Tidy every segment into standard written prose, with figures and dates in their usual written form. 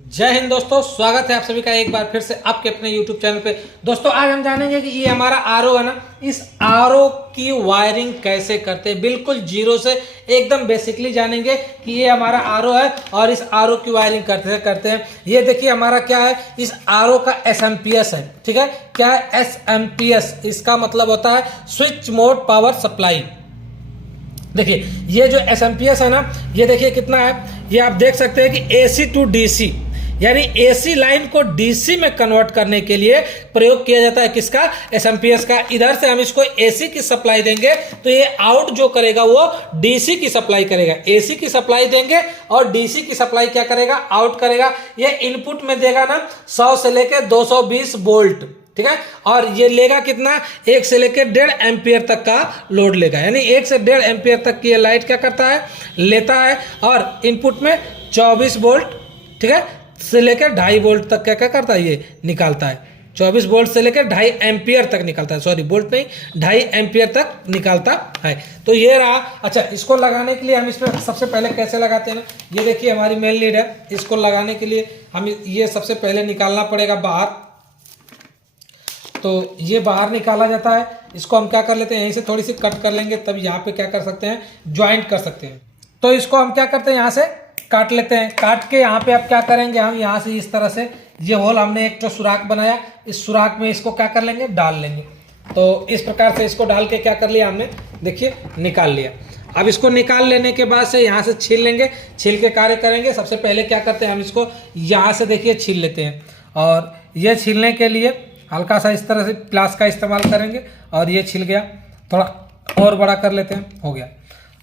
जय हिंद दोस्तों, स्वागत है आप सभी का एक बार फिर से आपके अपने YouTube चैनल पे। दोस्तों आज हम जानेंगे कि ये हमारा आरओ है ना, इस आरओ की वायरिंग कैसे करते हैं। बिल्कुल जीरो से एकदम बेसिकली जानेंगे कि ये हमारा आरओ है और इस आरओ की वायरिंग करते हैं। ये देखिए हमारा क्या है, इस आरओ का एसएमपीएस है। ठीक है, क्या है एसएमपीएस? इसका मतलब होता है स्विच मोड पावर सप्लाई। देखिए ये जो एसएमपीएस है ना, ये देखिए कितना है। ये आप देख सकते हैं कि एसी टू डीसी, यानी एसी लाइन को डीसी में कन्वर्ट करने के लिए प्रयोग किया जाता है। किसका? एसएमपीएस का। इधर से हम इसको एसी की सप्लाई देंगे तो ये आउट जो करेगा वो डीसी की सप्लाई करेगा। एसी की सप्लाई देंगे और डीसी की सप्लाई क्या करेगा? आउट करेगा। ये इनपुट में देगा ना 100 से लेकर 220 वोल्ट। ठीक है, और ये लेगा कितना? 1 से लेकर 1.5 एम्पियर तक का लोड लेगा, यानी 1 से 1.5 एम्पियर तक की ये लाइट क्या करता है? लेता है। और इनपुट में 24 वोल्ट, ठीक है, से लेकर 2.5 वोल्ट तक क्या क्या करता है? ये निकालता है। 24 वोल्ट से लेकर 2.5 एम्पियर तक निकालता है। सॉरी, वोल्ट नहीं, 2.5 एम्पियर तक निकालता है। तो ये रहा। अच्छा, इसको लगाने के लिए हम इसमें सबसे पहले कैसे लगाते हैं ना, ये देखिए हमारी मेन लीड है। इसको लगाने के लिए हम ये सबसे पहले निकालना पड़ेगा बाहर। तो ये बाहर निकाला जाता है। इसको हम क्या कर लेते हैं, यहीं से थोड़ी सी कट कर लेंगे, तब यहाँ पे क्या कर सकते हैं? ज्वाइंट कर सकते हैं। तो इसको हम क्या करते हैं, यहाँ से काट लेते हैं। काट के यहाँ पे अब क्या करेंगे, हम यहाँ से इस तरह से ये होल हमने एक तो सुराख बनाया, इस सुराख में इसको क्या कर लेंगे? डाल लेंगे। तो इस प्रकार से इसको डाल के क्या कर लिया हमने? देखिए निकाल लिया। अब इसको निकाल लेने के बाद से यहाँ से छील लेंगे। छील के कार्य करेंगे। सबसे पहले क्या करते हैं, हम इसको यहाँ से देखिए छील लेते हैं। और ये छीलने के लिए हल्का सा इस तरह से प्लास का इस्तेमाल करेंगे। और ये छिल गया, थोड़ा और बड़ा कर लेते हैं, हो गया।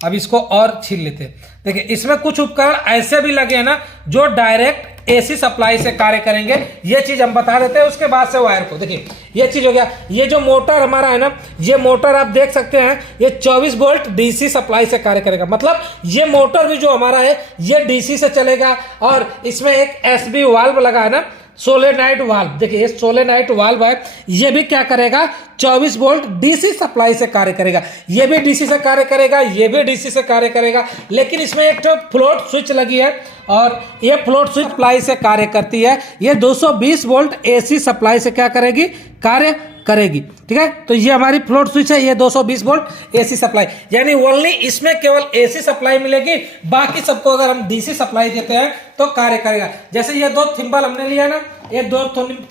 अब इसको और छील लेते हैं। देखिए इसमें कुछ उपकरण ऐसे भी लगे हैं ना जो डायरेक्ट एसी सप्लाई से कार्य करेंगे। ये चीज हम बता देते हैं, उसके बाद से वायर को। देखिए ये चीज हो गया। ये जो मोटर हमारा है ना, ये मोटर आप देख सकते हैं, ये 24 वोल्ट डीसी सप्लाई से कार्य करेगा। मतलब ये मोटर भी जो हमारा है ये डीसी से चलेगा। और इसमें एक एसबी वाल्व लगा है ना, सोलेनाइड वाल्व। देखिए ये सोलेनाइड वाल्व है, ये भी क्या करेगा? 24 वोल्ट डीसी सप्लाई से कार्य करेगा। ये भी डीसी से कार्य करेगा, ये भी डीसी से कार्य करेगा। लेकिन इसमें एक तो फ्लोट स्विच लगी है और ये फ्लोट स्विच सप्लाई से कार्य करती है। ये 220 वोल्ट एसी सप्लाई से क्या करेगी? कार्य करेगी। ठीक है, तो ये हमारी फ्लोट स्विच है, ये 220 वोल्ट एसी सप्लाई, यानी ओनली इसमें केवल एसी सप्लाई मिलेगी। बाकी सबको अगर हम डीसी सप्लाई देते हैं तो कार्य करेगा। जैसे ये दो थिम्बल हमने लिया ना, ये दो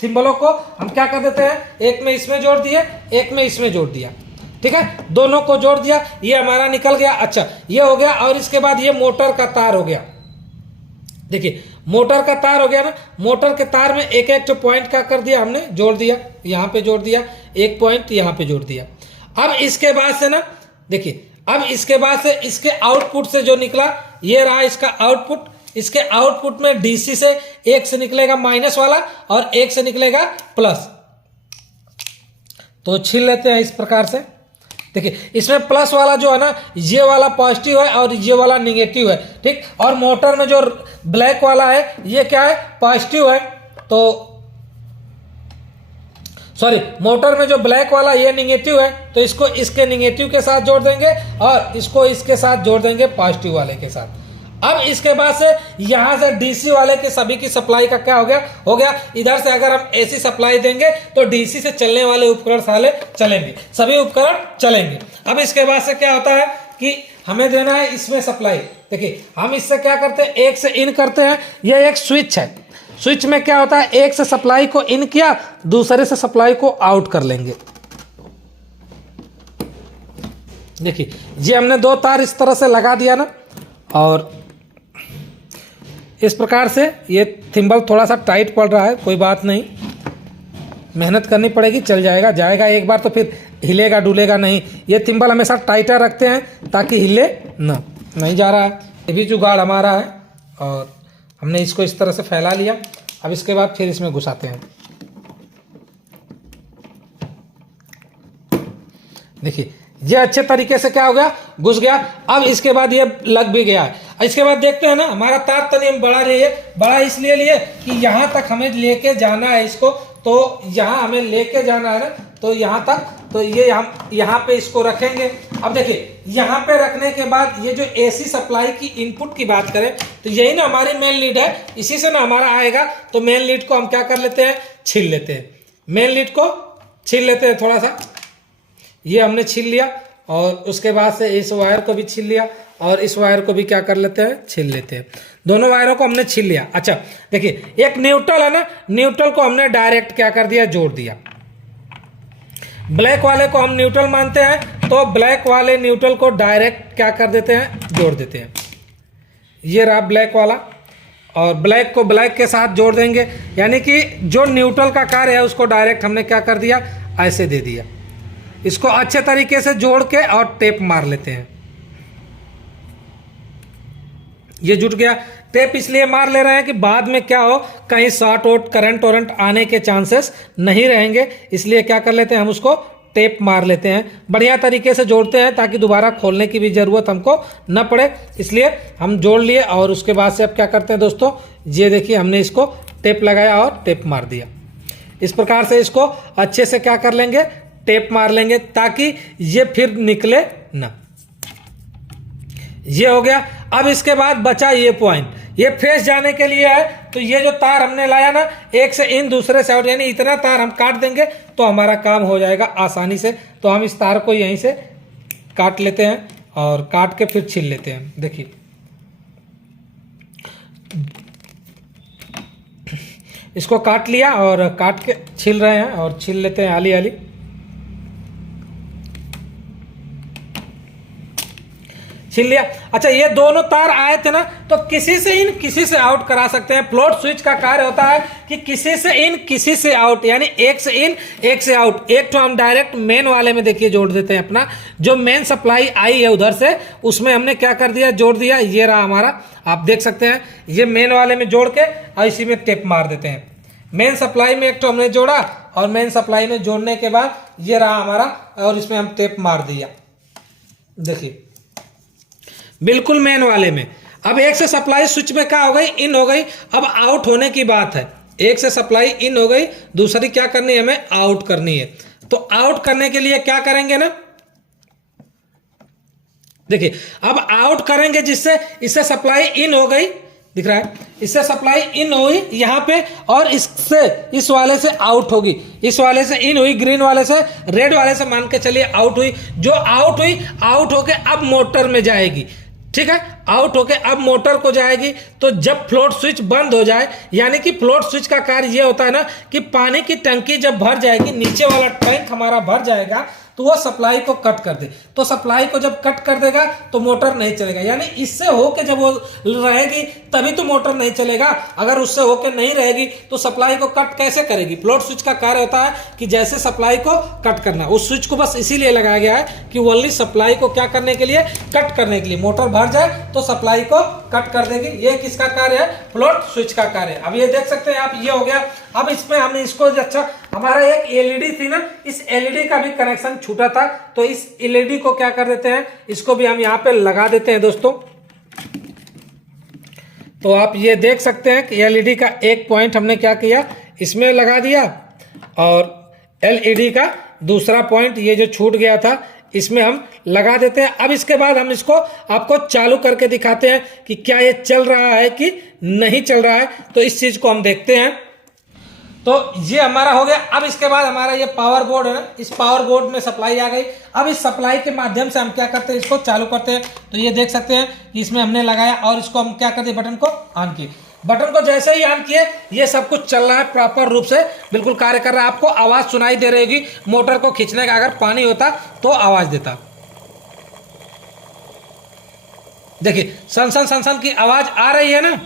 थिम्बलों को हम क्या कर देते हैं, एक में इसमें जोड़ दिए, एक में इसमें जोड़ दिया। ठीक है, दोनों को जोड़ दिया, ये हमारा निकल गया। अच्छा, ये हो गया। और इसके बाद ये मोटर का तार हो गया। देखिए मोटर का तार हो गया ना, मोटर के तार में एक एक पॉइंट क्या कर दिया हमने? जोड़ दिया। यहाँ पे जोड़ दिया, एक पॉइंट यहाँ पे जोड़ दिया। अब इसके बाद से ना, देखिए अब इसके बाद से इसके आउटपुट से जो निकला, ये रहा इसका आउटपुट। इसके आउटपुट में डीसी से एक से निकलेगा माइनस वाला और एक से निकलेगा प्लस। तो छील लेते हैं इस प्रकार से। देखिए इसमें प्लस वाला जो है ना, ये वाला पॉजिटिव है और ये वाला निगेटिव है। ठीक, और मोटर में जो ब्लैक वाला है ये क्या है? पॉजिटिव है। तो सॉरी, मोटर में जो ब्लैक वाला ये निगेटिव है, तो इसको इसके निगेटिव के साथ जोड़ देंगे और इसको इसके साथ जोड़ देंगे पॉजिटिव वाले के साथ। अब इसके बाद से यहां से डीसी वाले के सभी की सप्लाई का क्या हो गया? हो गया। इधर से अगर हम एसी सप्लाई देंगे तो डीसी से चलने वाले उपकरण साले चलेंगे, सभी उपकरण चलेंगे। अब इसके बाद से क्या होता है कि हमें देना है इसमें सप्लाई। देखिए हम इससे क्या करते हैं, एक से इन करते हैं। यह एक स्विच है। स्विच में क्या होता है, एक से सप्लाई को इन किया, दूसरे से सप्लाई को आउट कर लेंगे। देखिए ये हमने दो तार इस तरह से लगा दिया ना, और इस प्रकार से ये थिम्बल थोड़ा सा टाइट पड़ रहा है, कोई बात नहीं, मेहनत करनी पड़ेगी, चल जाएगा। जाएगा एक बार तो फिर हिलेगा डुलेगा नहीं। ये थिम्बल हमेशा टाइटर रखते हैं ताकि हिले ना। नहीं जा रहा है, ये भी जुगाड़ हमारा है। और हमने इसको इस तरह से फैला लिया। अब इसके बाद फिर इसमें घुसाते हैं। देखिए ये अच्छे तरीके से क्या हो गया? घुस गया। अब इसके बाद ये लग भी गया। इसके बाद देखते हैं ना, हमारा तार तनी बड़ा लिए, बड़ा इसलिए लिए कि यहाँ तक हमें लेके जाना है इसको। तो यहाँ हमें लेके जाना है ना, तो यहाँ तक, तो ये हम यहाँ पे इसको रखेंगे। अब देखिए यहाँ पे रखने के बाद ये जो एसी सप्लाई की इनपुट की बात करें तो यही ना हमारी मेन लीड है, इसी से ना हमारा आएगा। तो मेन लीड को हम क्या कर लेते हैं, छील लेते हैं। मेन लीड को छील लेते हैं थोड़ा सा, ये हमने छील लिया और उसके बाद से इस वायर को भी छील लिया और इस वायर को भी क्या कर लेते हैं, छील लेते हैं। दोनों वायरों को हमने छील लिया। अच्छा देखिए एक न्यूट्रल है ना, न्यूट्रल को हमने डायरेक्ट क्या कर दिया, जोड़ दिया। ब्लैक वाले को हम न्यूट्रल मानते हैं तो ब्लैक वाले न्यूट्रल को डायरेक्ट क्या कर देते हैं, जोड़ देते हैं। ये रहा ब्लैक वाला और ब्लैक को ब्लैक के साथ जोड़ देंगे, यानी कि जो न्यूट्रल का कार्य है उसको डायरेक्ट हमने क्या कर दिया, ऐसे दे दिया। इसको अच्छे तरीके से जोड़ के और टेप मार लेते हैं। ये जुट गया। टेप इसलिए मार ले रहे हैं कि बाद में क्या हो, कहीं शॉर्ट आउट करंट वरंट आने के चांसेस नहीं रहेंगे, इसलिए क्या कर लेते हैं, हम उसको टेप मार लेते हैं। बढ़िया तरीके से जोड़ते हैं ताकि दोबारा खोलने की भी ज़रूरत हमको न पड़े, इसलिए हम जोड़ लिए। और उसके बाद से अब क्या करते हैं दोस्तों, ये देखिए हमने इसको टेप लगाया और टेप मार दिया। इस प्रकार से इसको अच्छे से क्या कर लेंगे, टेप मार लेंगे ताकि ये फिर निकले ना। ये हो गया। अब इसके बाद बचा ये पॉइंट, ये फेस जाने के लिए है। तो ये जो तार हमने लाया ना, एक से इन दूसरे से आउट, यानी इतना तार हम काट देंगे तो हमारा काम हो जाएगा आसानी से। तो हम इस तार को यहीं से काट लेते हैं और काट के फिर छील लेते हैं। देखिए इसको काट लिया और काट के छील रहे हैं और छील लेते हैं आली आली। छील लिया। अच्छा ये दोनों तार आए थे ना, तो किसी से इन किसी से आउट करा सकते हैं। फ्लोट स्विच का कार्य होता है कि किसी से इन किसी से आउट, यानी एक से इन एक से आउट। एक तो हम डायरेक्ट मेन वाले में देखिए जोड़ देते हैं, अपना जो मेन सप्लाई आई है उधर से उसमें हमने क्या कर दिया, जोड़ दिया। ये रहा हमारा, आप देख सकते हैं ये मेन वाले में जोड़ के और इसी में टेप मार देते हैं। मेन सप्लाई में एक तो हमने जोड़ा और मेन सप्लाई में जोड़ने के बाद ये रहा हमारा, और इसमें हम टेप मार दिया। देखिए बिल्कुल मेन वाले में। अब एक से सप्लाई स्विच में क्या हो गई, इन हो गई। अब आउट होने की बात है, एक से सप्लाई इन हो गई, दूसरी क्या करनी है, हमें आउट करनी है। तो आउट करने के लिए क्या करेंगे ना, देखिए अब आउट करेंगे जिससे, इससे सप्लाई इन हो गई, दिख रहा है, इससे सप्लाई इन हुई यहाँ पे, और इससे इस वाले से आउट होगी, इस वाले से इन हुई, ग्रीन वाले से, रेड वाले से मान के चलिए आउट हुई। जो आउट हुई, आउट होके अब मोटर में जाएगी, ठीक है, आउट होके अब मोटर को जाएगी। तो जब फ्लोट स्विच बंद हो जाए, यानी कि फ्लोट स्विच का कार्य ये होता है ना कि पानी की टंकी जब भर जाएगी, नीचे वाला टैंक हमारा भर जाएगा, तो वो सप्लाई को कट कर दे। तो सप्लाई को जब कट कर देगा तो मोटर नहीं चलेगा, यानी इससे होके जब वो रहेगी तभी तो मोटर नहीं चलेगा। अगर उससे होके नहीं रहेगी तो सप्लाई को कट कैसे करेगी। फ्लोट स्विच का कार्य होता है कि जैसे सप्लाई को कट करना, उस स्विच को बस इसीलिए लगाया गया है कि ओनली सप्लाई को क्या करने के लिए, कट करने के लिए। मोटर भर जाए तो सप्लाई को कट कर देगी। ये किसका कार्य है, फ्लोट स्विच का कार्य। अब ये देख सकते हैं आप, ये हो गया। अब इसमें हमने इसको, अच्छा हमारा एक एलईडी थी ना, इस एलईडी का भी कनेक्शन छूटा था, तो इस एलईडी को क्या कर देते हैं, इसको भी हम यहाँ पे लगा देते हैं दोस्तों। तो आप ये देख सकते हैं कि एलईडी का एक पॉइंट हमने क्या किया, इसमें लगा दिया, और एलईडी का दूसरा पॉइंट ये जो छूट गया था इसमें हम लगा देते हैं। अब इसके बाद हम इसको आपको चालू करके दिखाते हैं कि क्या ये चल रहा है कि नहीं चल रहा है। तो इस चीज को हम देखते हैं। तो ये हमारा हो गया। अब इसके बाद हमारा ये पावर बोर्ड है ना, इस पावर बोर्ड में सप्लाई आ गई। अब इस सप्लाई के माध्यम से हम क्या करते हैं, इसको चालू करते हैं। तो ये देख सकते हैं कि इसमें हमने लगाया और इसको हम क्या करते हैं, बटन को ऑन किए। बटन को जैसे ही ऑन किए, ये सब कुछ चल रहा है, प्रॉपर रूप से बिल्कुल कार्य कर रहा है। आपको आवाज सुनाई दे रहेगी मोटर को खींचने का, अगर पानी होता तो आवाज देता। देखिए सन सन सन सन की आवाज आ रही है ना।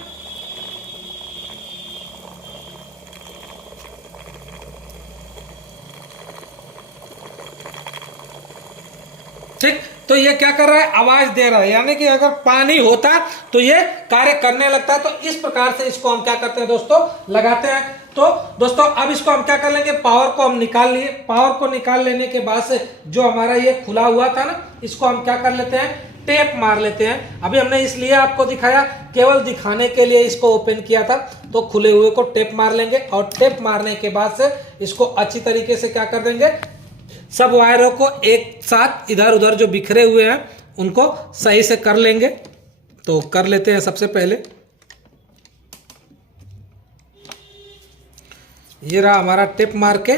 ठीक, तो ये क्या कर रहा है, आवाज दे रहा है, यानी कि अगर पानी होता तो ये कार्य करने लगता है। तो इस प्रकार से इसको हम क्या करते हैं दोस्तों, लगाते हैं। तो दोस्तों अब इसको हम क्या कर लेंगे, पावर को हम निकाल लिए। पावर को निकाल लेने के बाद से जो हमारा ये खुला हुआ था ना, इसको हम क्या कर लेते हैं, टेप मार लेते हैं। अभी हमने इसलिए आपको दिखाया, केवल दिखाने के लिए इसको ओपन किया था। तो खुले हुए को टेप मार लेंगे और टेप मारने के बाद से इसको अच्छी तरीके से क्या कर देंगे, सब वायरों को एक साथ इधर उधर जो बिखरे हुए हैं उनको सही से कर लेंगे। तो कर लेते हैं। सबसे पहले ये रहा हमारा टेप मार के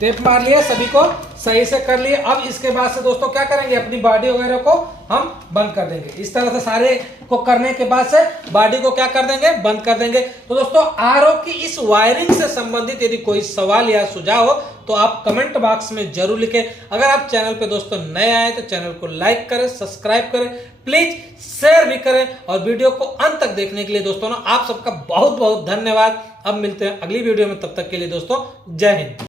टेप मार लिया, सभी को सही से कर लिए। अब इसके बाद से दोस्तों क्या करेंगे, अपनी बॉडी वगैरह को हम बंद कर देंगे। इस तरह से सारे को करने के बाद से बॉडी को क्या कर देंगे, बंद कर देंगे। तो दोस्तों आरओ की इस वायरिंग से संबंधित यदि कोई सवाल या सुझाव हो तो आप कमेंट बॉक्स में जरूर लिखें। अगर आप चैनल पे दोस्तों नए आए तो चैनल को लाइक करें, सब्सक्राइब करें, प्लीज शेयर भी करें और वीडियो को अंत तक देखने के लिए दोस्तों आप सबका बहुत बहुत धन्यवाद। अब मिलते हैं अगली वीडियो में, तब तक के लिए दोस्तों जय हिंद।